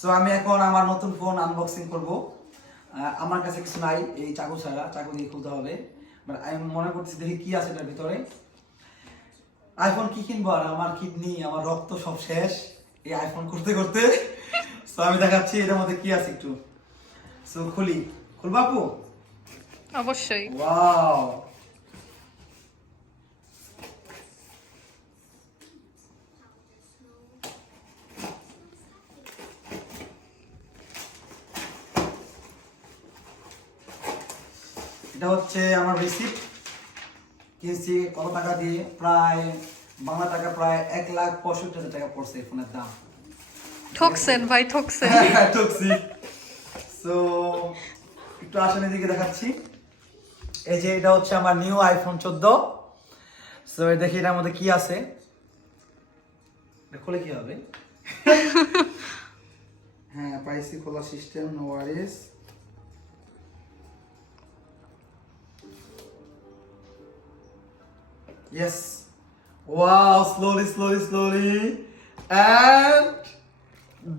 So আমি এখন আমার নতুন ফোন আনবক্সিং করব। আমার কাছে কিছু নাই এই চাকু ছাড়া, চাকু দিয়ে খুলতে হবে। বাট আমি মনে করতেছি দেখি কি আছে এটার ভিতরে। আইফোন কি কিনবো আর আমার কিডনি আমার রক্ত সব শেষ এই আইফোন করতে করতে। সো আমি দেখাচ্ছি এটার মধ্যে কি আছে একটু। সো খুলবো আপু? অবশ্যই। ওয়াও, এটা হচ্ছে আমার রিসিপ্ট। কিনছি কত টাকা দিয়ে, প্রায় বাংলা টাকা প্রায় 1,65,000 টাকা পড়ছে এই ফোনের দাম। ঠকছেন ভাই, ঠকছেন। ঠকছি। সো একটু আসেন এদিকে দেখাচ্ছি। এই যে এটা হচ্ছে আমার নিউ আইফোন 14। সো দেখি এটার মধ্যে কি আছে। এটা খুলে কি হবে? হ্যাঁ, পাইসি খোলা system, no Warsi. Yes. Wow, slowly. And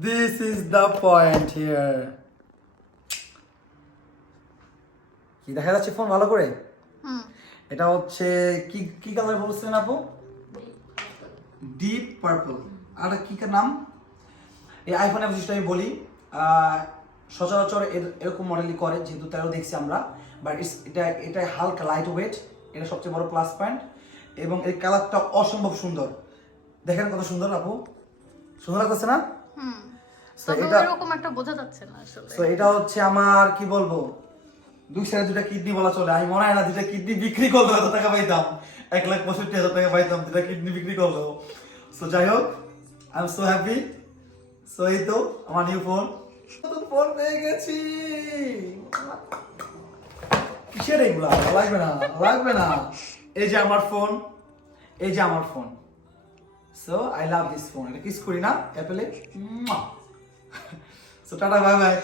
this is the point here. কি দেখা যাচ্ছে ফোন ভালো করে? এটা হচ্ছে কি কি কালার বলছেন আপু? Deep purple. আর কি নাম? এই আইফোনের বৈশিষ্ট্য আমি বলি, সচরাচর এরকম মডেলই করে, যেহেতু 13 দেখছি আমরা। বাট এটা হালকা লাইট ওয়েট, এটা সবচেয়ে বড় প্লাস পয়েন্ট। এবং এই কালারটা অসম্ভব সুন্দর। দেখেন কত সুন্দর আপু, সুন্দর লাগতেছে না? এটা এরকম একটা বোঝা যাচ্ছে না আসলে। সো এটা হচ্ছে আমার কি বলবো, দুই সাইডে দুটা কিডনি বলা চলে। আমি মনে হয় না দুটা কিডনি বিক্রি করলে এত টাকা পাইতাম, 1,65,000 টাকা পাইতাম দুটা কিডনি বিক্রি করলেও। সো যাই হোক, I am so happy. So এই তো আমার নিউ ফোন, নতুন ফোন পেয়ে গেছি। কিসের এগুলা? লাগবে না। এই যে আমার phone, so I love this phone. এটা কিস করি না অ্যাপেলে। So tata, bye by.